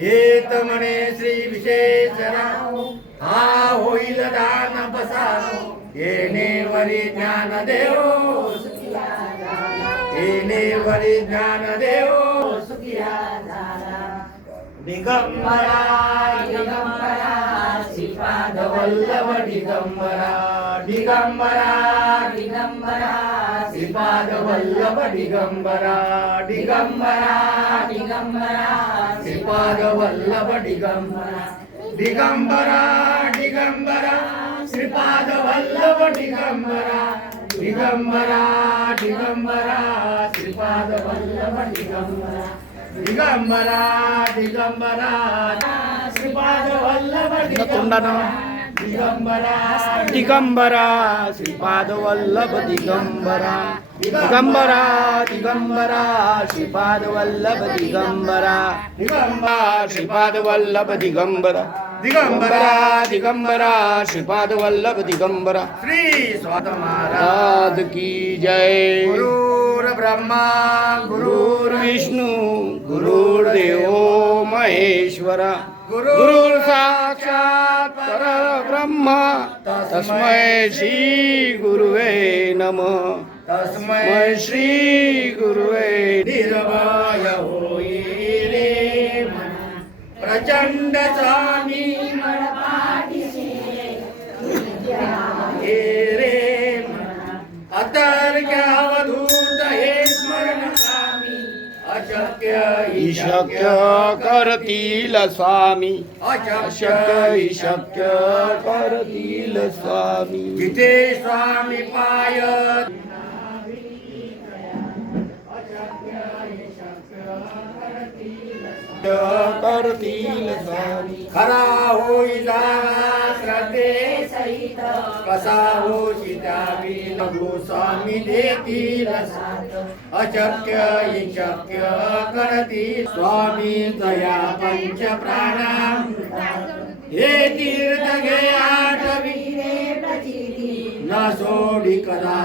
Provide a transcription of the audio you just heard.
येत म्हणे श्री विशेषराव हा होईल दान बसावो येणे वरी ज्ञान देव येणे वरी ज्ञान देव दिगंबरा दिगंबरा श्रीपाद वल्लभ दिगंबरा दिगंबरा दिगंबरा श्रीपाद वल्लभ दिगंबरा दिगंबरा दिगंबरा श्रीपाद वल्लभ दिगंबरा दिगंबरा दिगंबरा श्रीपाद वल्लभ दिगंबरा दिगंबरा दिगंबरा श्रीपाद वल्लभ दिगंबरा दिगंबरा दिगंबरा श्रीपाद वल्लभ दिगंबरा दिगंबरा दिगंबरा श्रीपाद वल्लभ दिगंबरा दिगंबरा दिगंबरा श्रीपाद वल्लभ दिगंबरा दिगंबरा श्रीपाद वल्लभ दिगंबरा दिगंबरा दिगंबरा श्रीपाद वल्लभ दिगंबरा। श्री स्वात महाराज की जय। गुरुर् ब्रह्मा गुरुर्विष्णु गुरुर्देव महेश्वरा गुरुर् साक्षात् परब्रह्म तस्मै श्री गुरुवे नमः तस्मै श्री गुरुवे निर्भय होई रे मना प्रचंड स्वामी हे रे मना अतर्क्य अवधूत हे स्मरण स्वामी अशक्य शक्य करतील स्वामी अशक्य शक्य करतील स्वामी जिथे स्वामी पाय करतील स्वामी खरा होई जागा श्रद्धे सहित कसा होशी त्यावी लघु स्वामी देतील साथ अशक्य शक्य करती स्वामी तया पंच प्राणा हे तीर्थ घे आठवी न सोडी कदा